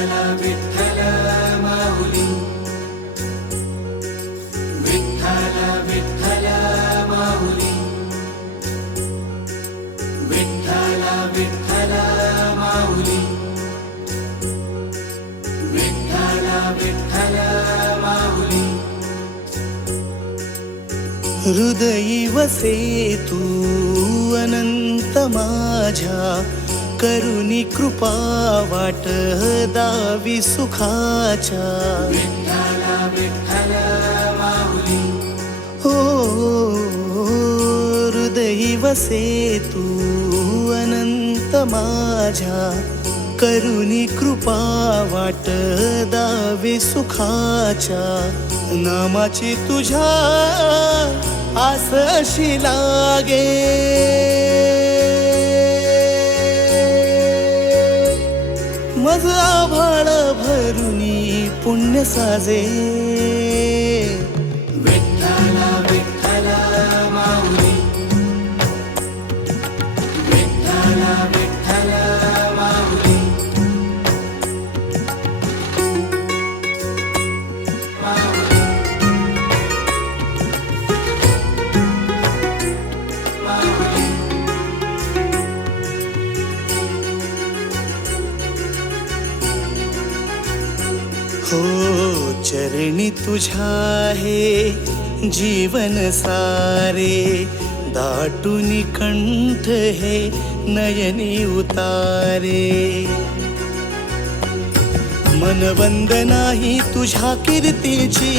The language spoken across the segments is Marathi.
لنا بالهلا مولي بالهلا بالهلا مولي بالهلا بالهلا مولي بالهلا بالهلا مولي हृदयी वसे तू अनंत माझ्या करुणी कृपावा वाट दावी सुखाच्या हो हृदयी वसे तू अनंत माझ्या। करुणी कृपा वाट दावे सुखाच्या नामाची तुझ्या आस अशी लागे। मज आभाळ भरुनी पुण्य साजे. हो चरणी तुझ्या हे जीवन सारे. दाटून कंठ हे नयनी उतारे. मनबंद नाही तुझ्या कीर्तीची.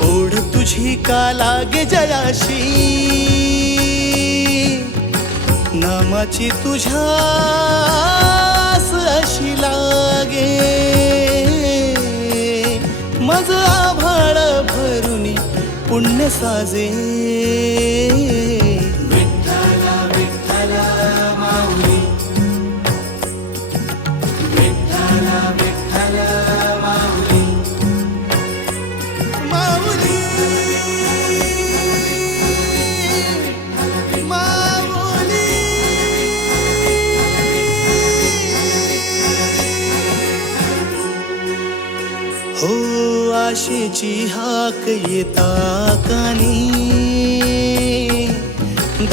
ओढ तुझी का लागे जयाशी. नामाची तुझ्या अशी लाग मज आभाळ भरून पुण्य साजे. आशेची हाक येता कानी?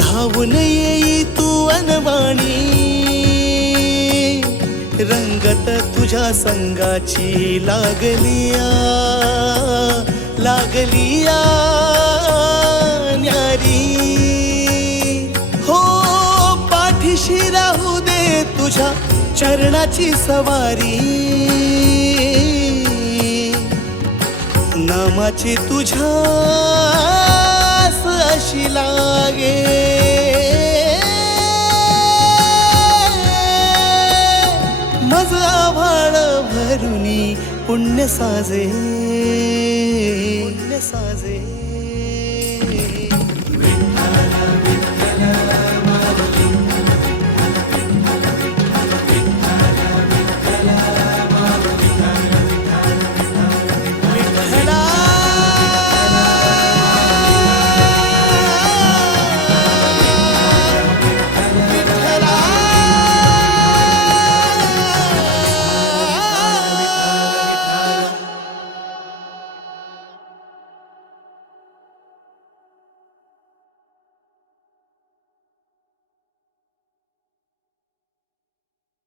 धावून येई तू अनवाणी. रंगत तुझ्या संगाची लागलिया लागलिया न्यारी. हो पाठीशी राहू दे तुझ्या चरणाची सवारी. नामाची तुझ्या अशी लागे. मज आभाळ भरुनी पुण्य साजे. पुण्य साजे.